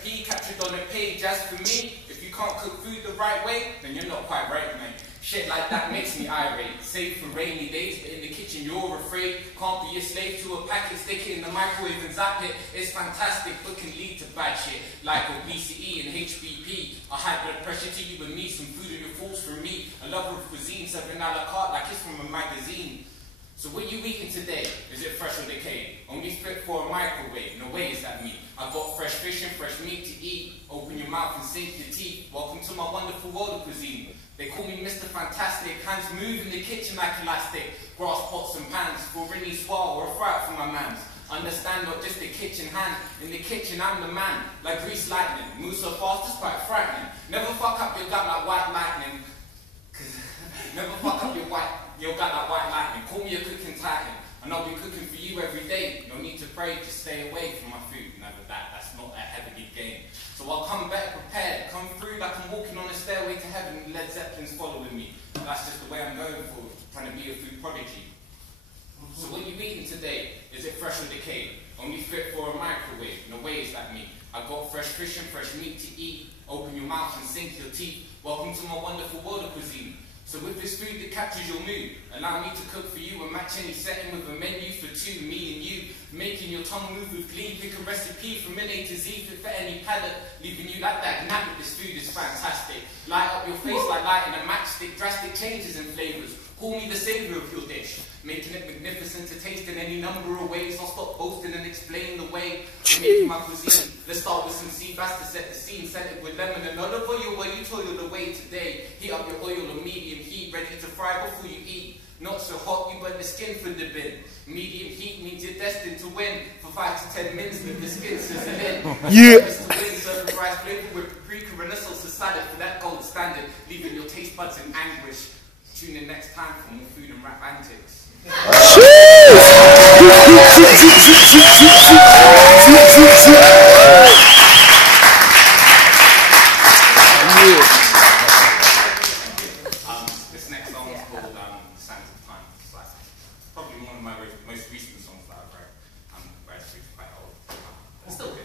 recipe captured on a page. As for me, if you can't cook food the right way, then you're not quite right, mate. Shit like that makes me irate. Save for rainy days, but in the kitchen you're afraid. Can't be a slave to a packet, stick it in the microwave and zap it. It's fantastic, but can lead to bad shit like obesity and HBP. A high blood pressure to you and me, some food in your thoughts from me. A lover of cuisine, serving a la carte like it's from a magazine. So what you eating today? Is it fresh or decayed? Only fit for a microwave? No way is that me. I've got fresh fish and fresh meat to eat. Open your mouth and sink your teeth. Welcome to my wonderful world of cuisine. They call me Mr. Fantastic. Hands move in the kitchen like elastic. Grass pots and pans for really swell or a fright for my mans. Understand, not just a kitchen hand. In the kitchen, I'm the man. Like grease lightning. Move so fast, it's quite frightening. Never fuck up your gut like white lightning. Never fuck up your gut like white lightning. Call me a cooking titan. And I'll be cooking for you every day. No need to pray, just stay away from my food. Never that. That's not a heavenly game. So I'll come better prepared. Come through like I'm walking on a stairway to heaven and Led Zeppelin's following me. That's just the way I'm going for, trying to be a food prodigy. So what you eating today? Is it fresh or decayed? Only fit for a microwave? No way is that me. I've got fresh fish and fresh meat to eat. Open your mouth and sink your teeth. Welcome to my wonderful world of cuisine. So with this food that captures your mood, allow me to cook for you and match any setting with a menu for two, me and you. Making your tongue move with glee, pick a recipe from A to Z, fit for any palate, leaving you like that. Nabbit, this food is fantastic. Light up your face like lighting a matchstick, drastic changes in flavours. Call me the saviour of your dish, making it magnificent to taste in any number of ways. I'll stop boasting and explain the way I'm making my cuisine. Let's start with some sea bass to set the scene. Set it with lemon and olive oil while you toil away today. Heat up your oil on medium heat, ready to fry before you eat. Not so hot, you burn the skin from the bin. Medium heat means you're destined to win. For 5 to 10 minutes, let the skin sizzle in. Yeah. To win, serving rice flavour with paprika and a salsa salad for that gold standard, leaving your taste buds in anguish. Tune in next time for more food and rap antics. This next song is called Sands of Time. It's like probably one of my most recent songs that I've wrote. Where it's quite old. It's still good.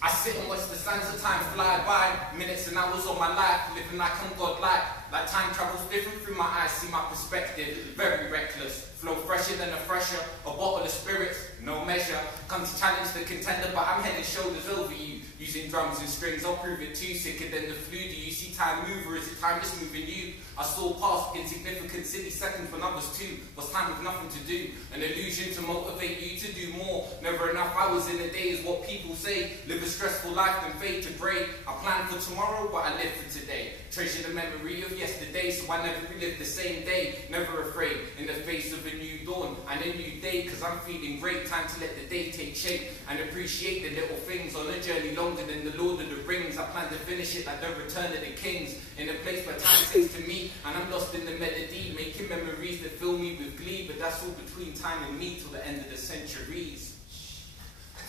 I sit and watch the sands of time fly by, minutes and hours of my life, living like I'm godlike. Like time travels different through my eyes, see my perspective, very reckless. Flow fresher than a fresher, a bottle of spirits, no measure. Come to challenge the contender, but I'm head and shoulders over you. Using drums and strings, I'll prove it too. Sicker than the flu. Do you see time move, or is it time just moving you? I saw past insignificant city seconds when others too. Was time with nothing to do, an illusion to motivate you to do more. Never enough hours in a day is what people say. Live a stressful life then fade to grey. I plan for tomorrow, but I live for today. Treasure the memory of yesterday, so I never relive the same day. Never afraid in the face of a new dawn and a new day, cause I'm feeling great. Time to let the day take shape and appreciate the little things. On a journey longer than the Lord of the Rings, I plan to finish it like the Return of the Kings. In a place where time takes to me and I'm lost in the melody, making memories that fill me with glee. But that's all between time and me till the end of the centuries.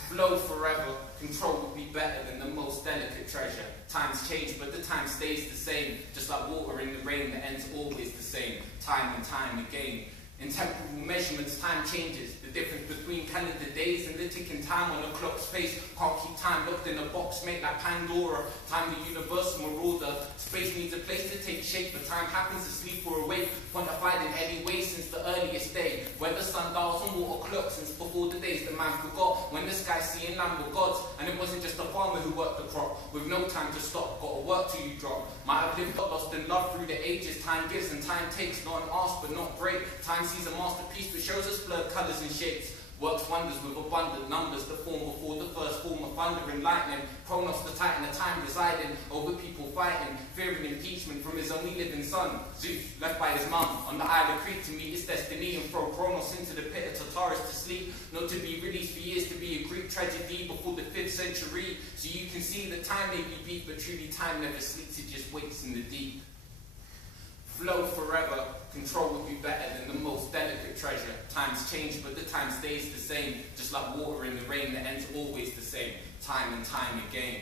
Flow forever, control will be better than the most delicate treasure. Times change, but the time stays the same. Just like water in the rain, the end's always the same. Time and time again. In temporal measurements, time changes. The difference between calendar days and the ticking time on a clock's face. Can't keep time locked in a box, made like Pandora. Time the universal marauder. Space needs a place to take shape, but time happens to sleep or awake. Quantified in any way since the earliest day. Weather, sundials and water clocks since before the days the man forgot. When the sky, sea and land were gods, and it wasn't just a farmer who worked the crop. With no time to stop, gotta work till you drop. Might have lived got lost in love through the ages. Time gives and time takes, not an ask but not break. Time sees a masterpiece that shows us blurred colours and shapes. Works wonders with abundant numbers, the form before the first form of thunder and lightning. Kronos the titan of time residing over people fighting, fearing impeachment from his only living son. Zeus, left by his mum on the Isle of Crete to meet his destiny and throw Kronos into the pit of Tartarus to sleep. Not to be released for years, to be a Greek tragedy before the 5th century. So you can see that time may be beat, but truly time never sleeps, it just waits in the deep. Flow forever, control will be better than the most delicate treasure. Times change, but the time stays the same. Just like water in the rain, the end's always the same. Time and time again.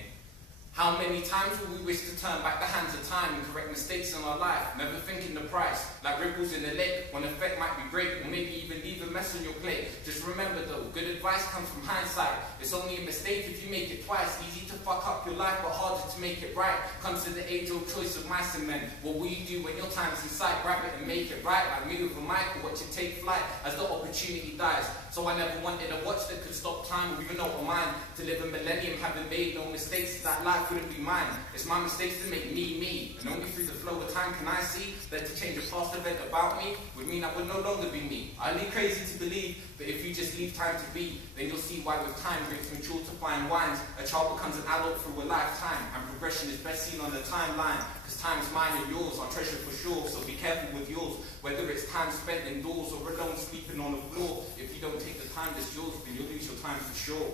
How many times will we wish to turn back the hands of time and correct mistakes in our life, never thinking the price, like ripples in the lake, when effect might be great, or maybe even leave a mess on your plate. Just remember though, good advice comes from hindsight. It's only a mistake if you make it twice. Easy to fuck up your life, but harder to make it right. Comes to the age-old choice of mice and men. What will you do when your time's in sight? Grab it and make it right, like me with a mic, or watch it take flight as the opportunity dies. So I never wanted a watch that could stop time, or even open mind, to live a millennium having made no mistakes, that life wouldn't be mine. It's my mistakes that make me me, and only through the flow of time can I see that to change a past event about me would mean I would no longer be me. I need crazy to believe, but if you just leave time to be, then you'll see why with time grapes mature to fine wines. A child becomes an adult through a lifetime, and progression is best seen on the timeline, because time's mine and yours, our treasure for sure, so be careful with yours, whether it's time spent indoors or alone sleeping on the floor. If you don't take the time that's yours, then you'll lose your time for sure.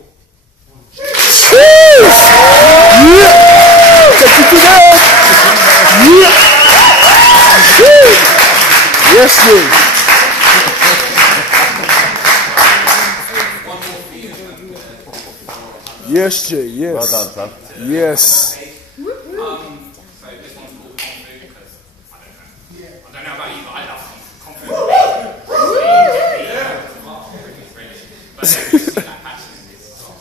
Yes, sir. Yes, sir. Yes. Well done, son. Yes. So this one's called Config because I don't know about you, but I love Config. But then you see that passion in this song.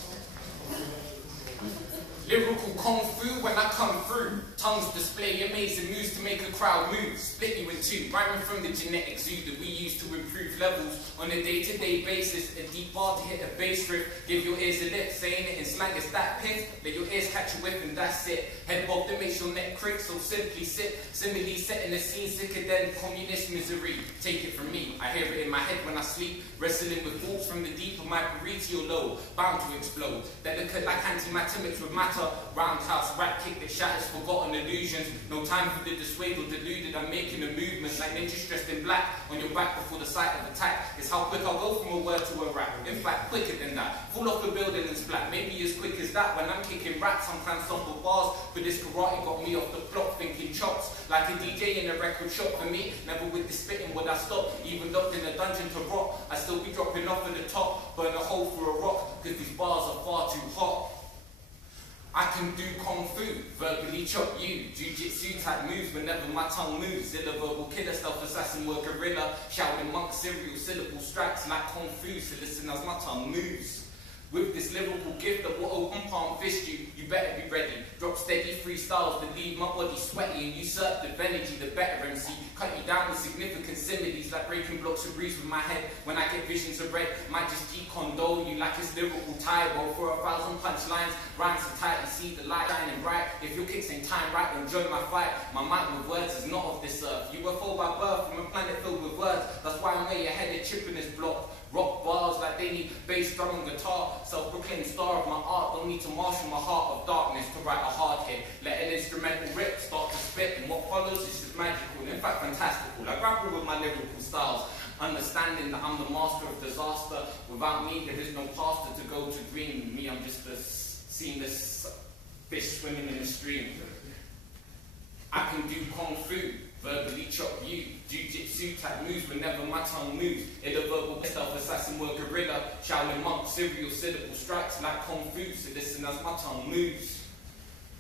Lyrical kung fu when I come through. Tongues display amazing moves to make a crowd move. Split you in two, rhyming from the genetic zoo that we use to improve levels on a day-to-day basis. A deep bar to hit a bass riff. Give your ears a lift, saying it in slang is that piff. Let your ears catch a whiff and that's it. Head bob that makes your neck crick, so simply sit. Similarly setting the scene sicker than communist misery. Take it from me, I hear it in my head when I sleep. Wrestling with thoughts from the deep of my parietal lobe, bound to explode. Delicate like antimatter with matter. Roundhouse rap kick that shatters forgotten illusions. No time for the dissuade or deluded. I'm making a movement like ninjas dressed in black on your back before the sight of attack. It's how quick I'll go from a word to a rap. In fact, quicker than that. Fall off the building and splat. Maybe as quick as that when I'm kicking rap. Sometimes somber bars, but this karate got me off the block thinking chops. Like a DJ in a record shop for me. Never with the spitting would I stop. Even locked in a dungeon to rock, I still be dropping off at the top. Burn a hole through a rock, cause these bars are far too hot. I can do kung fu, verbally chop you. Jiu-jitsu type moves whenever my tongue moves. Zilla verbal killer, stealth assassin, word gorilla. Shouting monk, serial, syllable strikes like kung fu. So listen as my tongue moves. With this lyrical gift that will open palm fist you, you better be ready. Drop steady freestyles that leave my body sweaty and usurp the energy, the better MC. Cut you down with significant similes like breaking blocks of breeze with my head. When I get visions of red, might just condole you like it's lyrical tyro for 1,000 punchlines. Rhymes are tight and see the light shining bright. If your kicks ain't time right, then join my fight. My mind with words is not of this earth. UFO by birth from a planet filled with words. That's why I'm way ahead of chipping this block. Rock bars like they need bass, drum and guitar. Self-proclaimed star of my art. Don't need to marshal my heart of darkness to write a hard hit. Let an instrumental rip start to spit, and what follows is just magical, in fact fantastical. I grapple with my lyrical styles, understanding that I'm the master of disaster. Without me there is no pastor to go to green. With me I'm just a seamless fish swimming in a stream. I can do kung fu, verbally chop you. Jiu-jitsu type moves whenever my tongue moves. In a verbal stealth assassin, word gorilla. Shaolin monk, serial syllable strikes like kung fu. So listen as my tongue moves.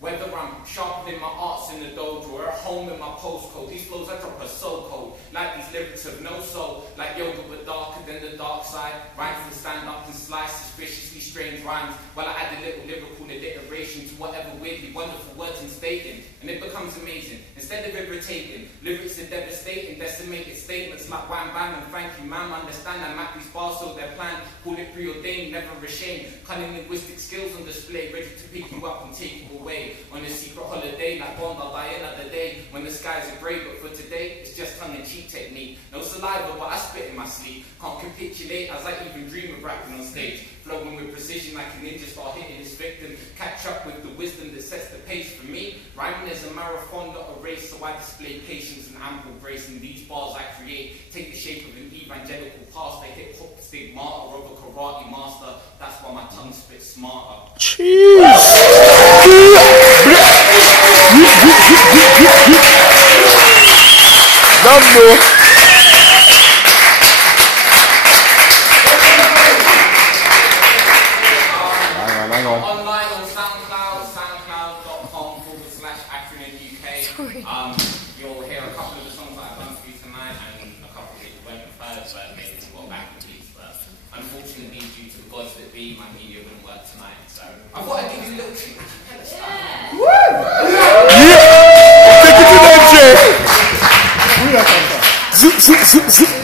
Whether I'm sharpening my arts in the dojo or at home in my postcode, these flows I drop are so cold. Like these lyrics have no soul, like yoga but darker than the dark side. Rhymes that stand up and slice suspiciously strange rhymes, while I add a little lyrical alliteration to whatever weirdly wonderful words I'm stating, and it becomes amazing. Instead of irritating, lyrics are devastating, decimated statements like wham bam and thank you ma'am. Understand I map these bars so they're planned, call it preordained, never ashamed. Cunning linguistic skills on display, ready to pick you up and take you away. On a secret holiday, like Bond, I'll buy another day. When the skies are grey, but for today, it's just tongue-in-cheek technique. No saliva, but I spit in my sleep. Can't capitulate as I even dream of rapping on stage. Flowing with precision like a ninja star hitting his victim. Catch up with the wisdom that sets the pace for me. Rhyming is a marathon, not a race, so I display patience and ample grace. In these bars I create, take the shape of an evangelical pastor, hip-hop stigmata of a karate master. That's why my tongue spits smarter. Online on SoundCloud, soundcloud.com. unfortunately, due to the gods that be, my media wouldn't work tonight. So I thought I'd give you a little treat. Yeah! Take it to that, Jay!